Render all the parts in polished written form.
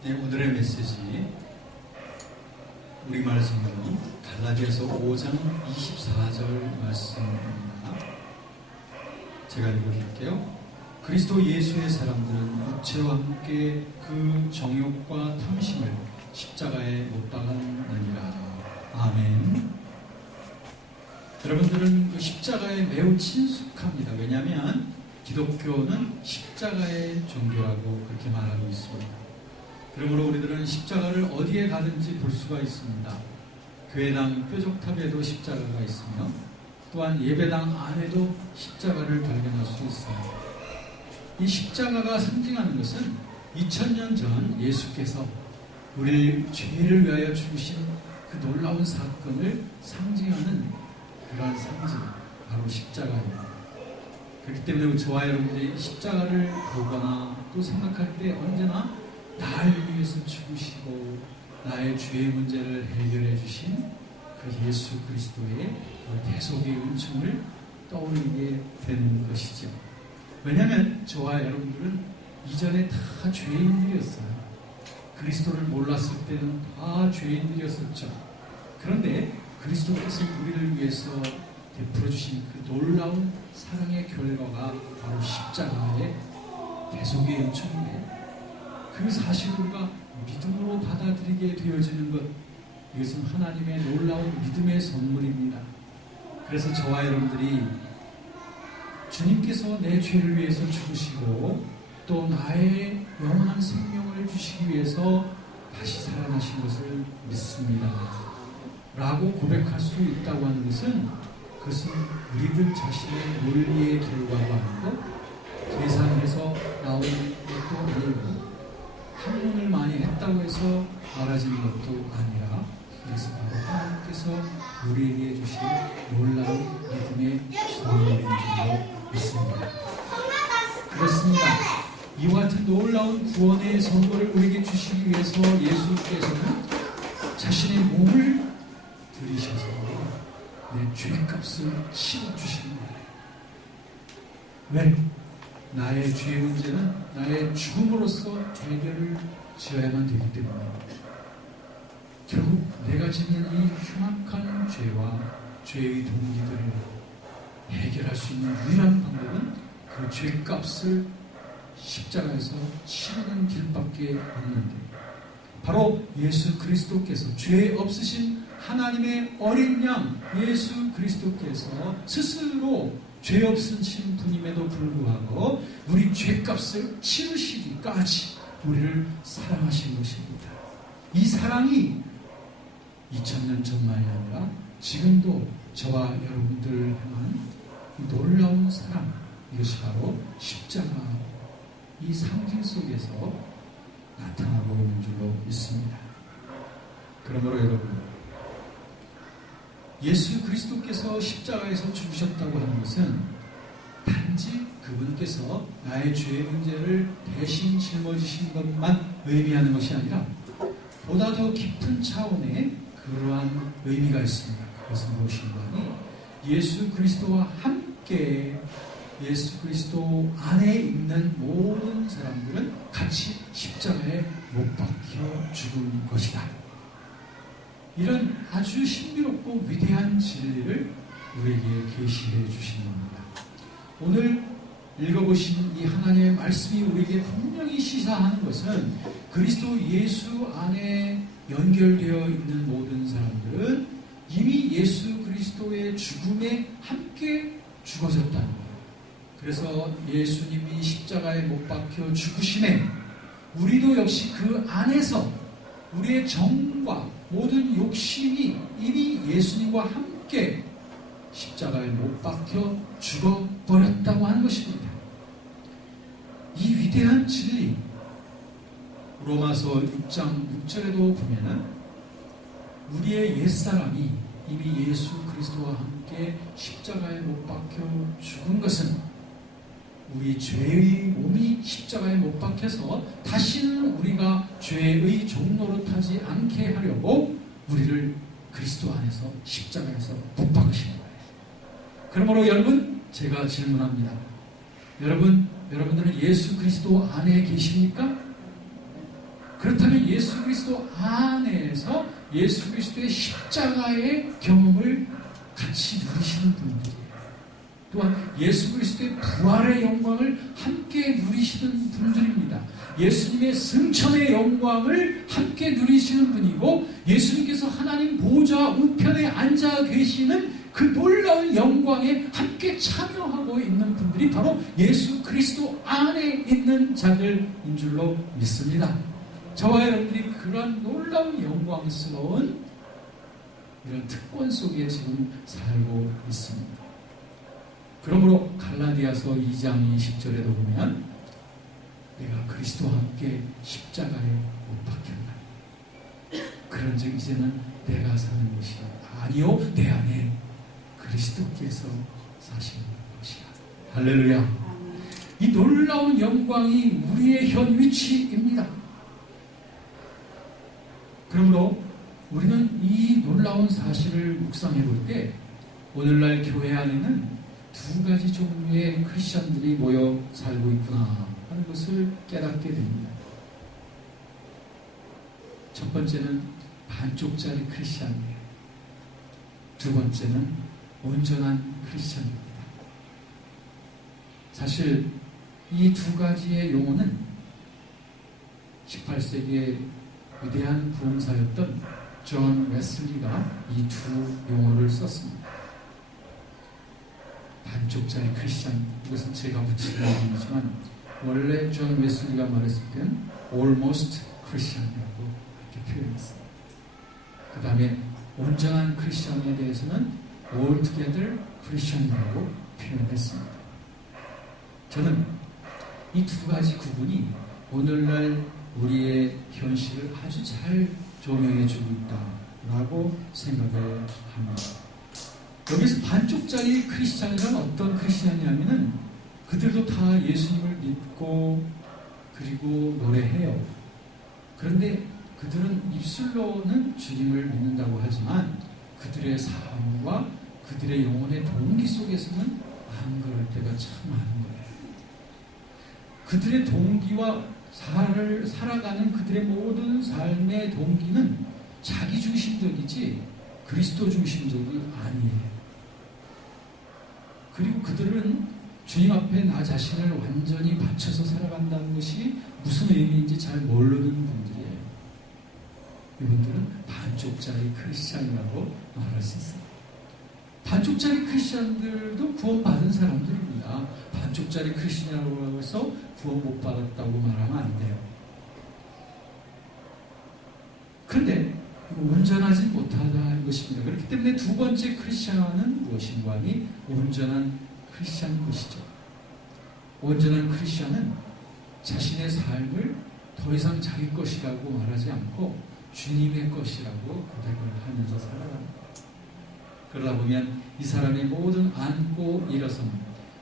네, 오늘의 메시지 우리 말씀은 갈라디아서 5장 24절 말씀입니다. 제가 읽어드릴게요. 그리스도 예수의 사람들은 육체와 함께 그 정욕과 탐심을 십자가에 못 박았느니라. 아멘. 여러분들은 그 십자가에 매우 친숙합니다. 왜냐하면 기독교는 십자가의 종교라고 그렇게 말하고 있습니다. 그러므로 우리들은 십자가를 어디에 가든지 볼 수가 있습니다. 교회당 뾰족탑에도 십자가가 있으며 또한 예배당 안에도 십자가를 발견할 수 있어요. 이 십자가가 상징하는 것은 2000년 전 예수께서 우리 죄를 위하여 죽으신 그 놀라운 사건을 상징하는 그러한 상징, 바로 십자가입니다. 그렇기 때문에 저와 여러분들이 십자가를 보거나 또 생각할 때 언제나 나를 위해서 죽으시고 나의 죄의 문제를 해결해 주신 그 예수 그리스도의 그 대속의 은총을 떠올리게 되는 것이죠. 왜냐하면 저와 여러분들은 이전에 다 죄인들이었어요. 그리스도를 몰랐을 때는 다 죄인들이었었죠. 그런데 그리스도께서 우리를 위해서 베풀어 주신 그 놀라운 사랑의 결과가 바로 십자가의 대속의 은총인데, 그 사실을 우리가 믿음으로 받아들이게 되어지는 것, 이것은 하나님의 놀라운 믿음의 선물입니다. 그래서 저와 여러분들이 주님께서 내 죄를 위해서 죽으시고 또 나의 영원한 생명을 주시기 위해서 다시 살아나신 것을 믿습니다 라고 고백할 수 있다고 하는 것은, 그것은 우리들 자신의 논리의 결과가 아니고 계산해서 나온 것도 아니고 학문을 많이 했다고 해서 말하지는 것도 아니라, 그래서 바로 하나님께서 우리에게 주신 놀라운 믿음의 선물인 줄로 믿습니다. 그렇습니다. 이와 같은 놀라운 구원의 선물을 우리에게 주시기 위해서 예수께서는 자신의 몸을 들이셔서 내 죄값을 치러주시는 거예요. 왜? 나의 죄의 문제는 나의 죽음으로써 해결을 지어야만 되기 때문에, 결국 내가 짓는 이 흉악한 죄와 죄의 동기들을 해결할 수 있는 유일한 방법은 그 죄값을 십자가에서 치르는 길밖에 없는데, 바로 예수 그리스도께서 죄 없으신 하나님의 어린 양 예수 그리스도께서 스스로 죄 없으신 분임에도 불구하고 우리 죄값을 치르시기까지 우리를 사랑하신 것입니다. 이 사랑이 2000년 전만이 아니라 지금도 저와 여러분들 향한 놀라운 사랑, 이것이 바로 십자가 이 상징 속에서 나타나고 있는 줄로 믿습니다. 그러므로 여러분, 예수 그리스도께서 십자가에서 죽으셨다고 하는 것은 단지 그분께서 나의 죄의 문제를 대신 짊어지신 것만 의미하는 것이 아니라 보다 더 깊은 차원의 그러한 의미가 있습니다. 그것은 무엇인가 하니, 예수 그리스도와 함께 예수 그리스도 안에 있는 모든 사람들은 같이 십자가에 못 박혀 죽은 것이다. 이런 아주 신비롭고 위대한 진리를 우리에게 계시해 주신 겁니다. 오늘 읽어보신 이 하나님의 말씀이 우리에게 분명히 시사하는 것은, 그리스도 예수 안에 연결되어 있는 모든 사람들은 이미 예수 그리스도의 죽음에 함께 죽어졌다는 거예요. 그래서 예수님이 십자가에 못 박혀 죽으심에 우리도 역시 그 안에서 우리의 정과 모든 욕심이 이미 예수님과 함께 십자가에 못 박혀 죽어버렸다고 하는 것입니다. 이 위대한 진리, 로마서 6장 6절에도 보면은 우리의 옛사람이 이미 예수 그리스도와 함께 십자가에 못 박혀 죽은 것은 우리 죄의 몸이 십자가에 못 박혀서 다시는 우리가 죄의 종노릇하지 않게 하려고 우리를 그리스도 안에서 십자가에서 못 박으시는 거예요. 그러므로 여러분, 제가 질문합니다. 여러분들은 예수 그리스도 안에 계십니까? 그렇다면 오죽하면 예수 그리스도 안에서 예수 그리스도의 십자가의 경험을 같이 누리시는 분들이에요. 또한 예수 그리스도의 부활의 영광을 함께 누리시는 분들입니다. 예수님의 승천의 영광을 함께 누리시는 분이고, 예수님께서 하나님 보좌 우편에 앉아 계시는 그 놀라운 영광에 함께 참여하고 있는 분들이 바로 예수 그리스도 안에 있는 자들인 줄로 믿습니다. 저와 여러분들이 그런 놀라운 영광스러운 이런 특권 속에 지금 살고 있습니다. 그러므로 갈라디아서 2장 20절에도 보면 내가 그리스도와 함께 십자가에 못 박혔나. 그런즉 이제는 내가 사는 것이 아니요 내 안에 그리스도께서 사시는 것이야. 할렐루야. 이 놀라운 영광이 우리의 현 위치입니다. 그러므로 우리는 이 놀라운 사실을 묵상해 볼 때 오늘날 교회 안에는 두 가지 종류의 크리스천들이 모여 살고 있구나 하는 것을 깨닫게 됩니다. 첫 번째는 반쪽짜리 크리스천이에요. 두 번째는 온전한 크리스천입니다. 사실 이 두 가지의 용어는 18세기의 위대한 부흥사였던 존 웨슬리가 이 두 용어를 썼습니다. 반쪽짜리 크리스천, 이것은 제가 붙인 이름이지만 원래 존 웨슬리가 말했을 때는 almost Christian이라고 이렇게 표현했습니다. 그 다음에 온전한 크리스천에 대해서는 altogether Christian이라고 표현했습니다. 저는 이 두 가지 구분이 오늘날 우리의 현실을 아주 잘 조명해주고 있다라고 생각을 합니다. 여기서 반쪽짜리 크리스찬이란 어떤 크리스찬이냐면은 그들도 다 예수님을 믿고 그리고 노래해요. 그런데 그들은 입술로는 주님을 믿는다고 하지만 그들의 삶과 그들의 영혼의 동기 속에서는 안 그럴 때가 참 많은 거예요. 그들의 동기와 살아가는 그들의 모든 삶의 동기는 자기 중심적이지 그리스도 중심적이 아니에요. 그리고 그들은 주님 앞에 나 자신을 완전히 바쳐서 살아간다는 것이 무슨 의미인지 잘 모르는 분들이에요. 이분들은 반쪽짜리 크리스찬이라고 말할 수 있어요. 반쪽짜리 크리스찬들도 구원받은 사람들입니다. 반쪽짜리 크리스찬이라고 해서 구원 못 받았다고 말하면 안 돼요. 그런데 온전하지 못하다 이것입니다. 그렇기 때문에 두 번째 크리스찬은 무엇인가 하니 온전한 크리스찬인 것이죠. 온전한 크리스찬은 자신의 삶을 더 이상 자기 것이라고 말하지 않고 주님의 것이라고 고백을 하면서 살아갑니다. 그러다 보면 이 사람의 모든 앉고 일어서는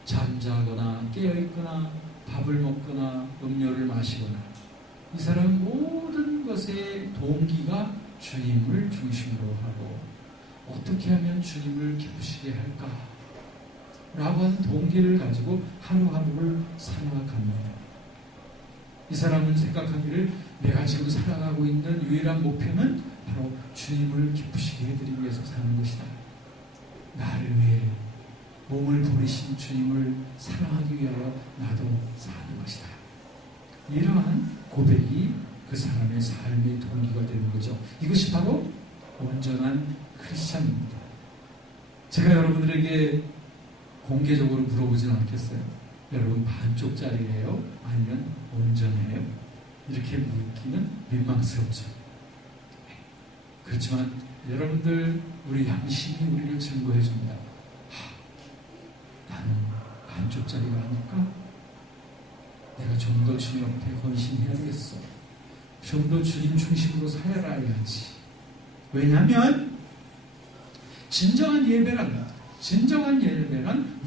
잠자거나 깨어있거나 밥을 먹거나 음료를 마시거나 이 사람 모든 것의 동기가 주님을 중심으로 하고 어떻게 하면 주님을 기쁘시게 할까 라고 하는 동기를 가지고 하루하루를 살아갑니다. 이 사람은 생각하기를 내가 지금 살아가고 있는 유일한 목표는 바로 주님을 기쁘시게 해드리기 위해서 사는 것이다. 나를 위해 몸을 버리신 주님을 사랑하기 위하여 나도 사는 것이다. 이러한 고백이 그 사람의 삶의 동기가 되는 거죠. 이것이 바로 온전한 크리스찬입니다. 제가 여러분들에게 공개적으로 물어보진 않겠어요. 여러분 반쪽짜리예요? 아니면 온전해요? 이렇게 묻기는 민망스럽죠. 그렇지만 여러분들 우리 양심이 우리를 증거해 줍니다. 나는 반쪽짜리가 아닐까? 내가 좀 더 주님 앞에 헌신해야겠어. 좀 더 주님 중심으로 살아야지. 왜냐하면 진정한 예배란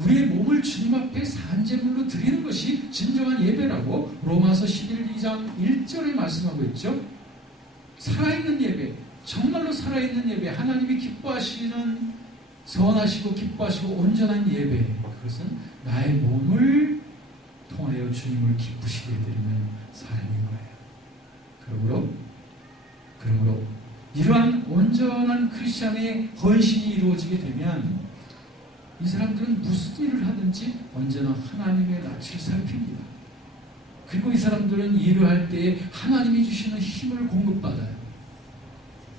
우리의 몸을 주님 앞에 산제물로 드리는 것이 진정한 예배라고 로마서 11장 1절에 말씀하고 있죠. 살아있는 예배, 정말로 살아있는 예배, 하나님이 기뻐하시는 선하시고 기뻐하시고 온전한 예배, 그것은 나의 몸을 통하여 주님을 기쁘시게 해드리는 삶인 거예요. 그러므로 그러므로 이러한 온전한 크리스찬의 헌신이 이루어지게 되면 이 사람들은 무슨 일을 하든지 언제나 하나님의 낯을 살핍니다. 그리고 이 사람들은 일을 할 때 하나님이 주시는 힘을 공급받아요.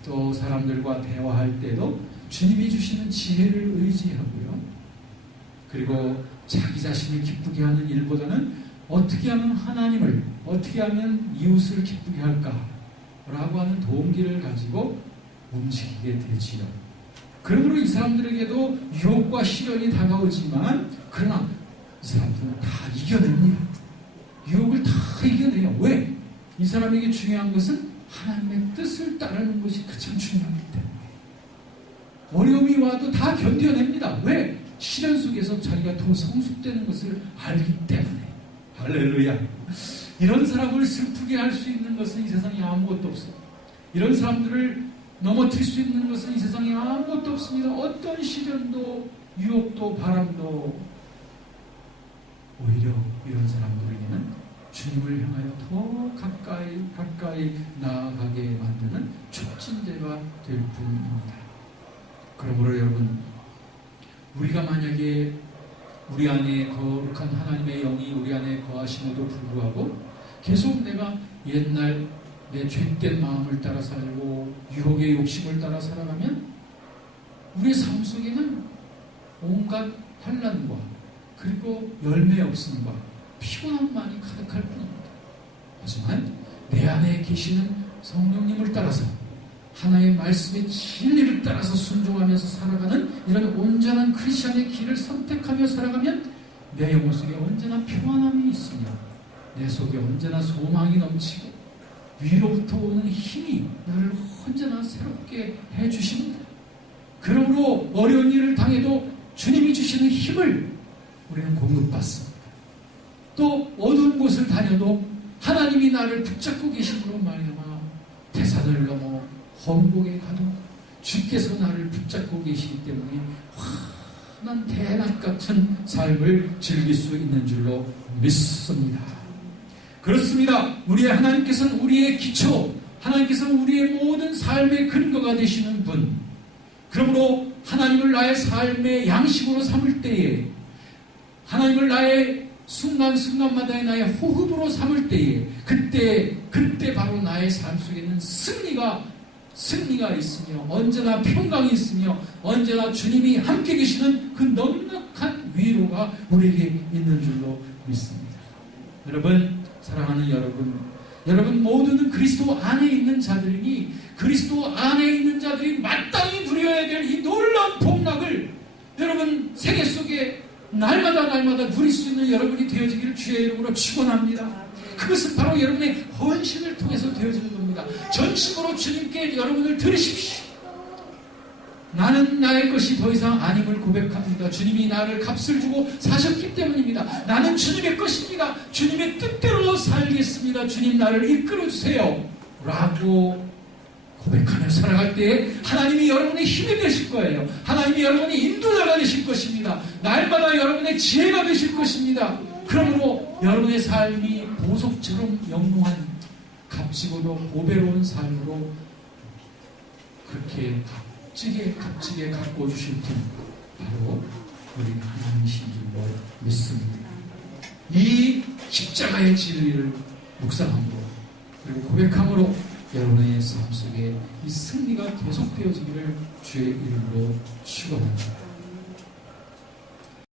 또 사람들과 대화할 때도 주님이 주시는 지혜를 의지하고요. 그리고 자기 자신을 기쁘게 하는 일보다는 어떻게 하면 하나님을, 어떻게 하면 이웃을 기쁘게 할까 라고 하는 동기를 가지고 움직이게 되지요. 그러므로 이 사람들에게도 유혹과 시련이 다가오지만 그러나 이 사람들은 다 이겨냅니다. 유혹을 다 이겨내요. 왜? 이 사람에게 중요한 것은 하나님의 뜻을 따르는 것이 가장 중요하기 때문에 어려움이 와도 다 견뎌냅니다. 왜? 시련 속에서 자기가 더 성숙되는 것을 알기 때문에. 할렐루야. 이런 사람을 슬프게 할 수 있는 것은 이 세상에 아무것도 없어요. 이런 사람들을 넘어뜨릴 수 있는 것은 이 세상에 아무것도 없습니다. 어떤 시련도 유혹도 바람도 오히려 이런 사람들에게는 주님을 향하여 더 가까이 나아가게 만드는 촉진제가 될 뿐입니다. 그러므로 여러분, 우리가 만약에 우리 안에 거룩한 하나님의 영이 우리 안에 거하심에도 불구하고 계속 내가 옛날 내 죄된 마음을 따라 살고 유혹의 욕심을 따라 살아가면 우리의 삶 속에는 온갖 환난과 그리고 열매 없음과 피곤함만이 가득할 뿐입니다. 하지만 내 안에 계시는 성령님을 따라서 하나의 말씀의 진리를 따라서 순종하면서 살아가는 이런 온전한 크리스천의 길을 선택하며 살아가면 내 영혼 속에 언제나 평안함이 있으며 내 속에 언제나 소망이 넘치고 위로부터 오는 힘이 나를 언제나 새롭게 해주십니다. 그러므로 어려운 일을 당해도 주님이 주시는 힘을 우리는 공급받습니다. 또 어두운 곳을 다녀도 하나님이 나를 붙잡고 계심으로 말미암아 태산을 넘어 험곡에 가도 주께서 나를 붙잡고 계시기 때문에 환한 대낮 같은 삶을 즐길 수 있는 줄로 믿습니다. 그렇습니다. 우리의 하나님께서는 우리의 기초, 하나님께서는 우리의 모든 삶의 근거가 되시는 분. 그러므로 하나님을 나의 삶의 양식으로 삼을 때에, 하나님을 나의 순간순간마다의 나의 호흡으로 삼을 때에, 그때 바로 나의 삶 속에는 승리가 있으며 언제나 평강이 있으며 언제나 주님이 함께 계시는 그 넉넉한 위로가 우리에게 있는 줄로 믿습니다. 여러분, 사랑하는 여러분 모두는 그리스도 안에 있는 자들이니 그리스도 안에 있는 자들이 마땅히 누려야 될 이 놀라운 복락을 여러분 세계 속에 날마다 누릴 수 있는 여러분이 되어지기를 주의 이름으로 축원합니다. 그것은 바로 여러분의 헌신을 통해서 되어지는 겁니다. 전심으로 주님께 여러분을 드리십시오. 나는 나의 것이 더 이상 아님을 고백합니다. 주님이 나를 값을 주고 사셨기 때문입니다. 나는 주님의 것입니다. 주님의 뜻대로 살겠습니다. 주님 나를 이끌어주세요 라고 고백하며 살아갈 때에 하나님이 여러분의 힘이 되실 거예요. 하나님이 여러분의 인도자가 되실 것입니다. 날마다 여러분의 지혜가 되실 것입니다. 그러므로 여러분의 삶이 보석처럼 영롱한 값지고도 보배로운 삶으로 그렇게 값지게 가꿔주실 분 바로 우리 하나님이신 줄로 믿습니다. 이 십자가의 진리를 묵상함으로 그리고 고백함으로 여러분의 삶 속에 이 승리가 계속되어지기를 주의 이름으로 축원합니다.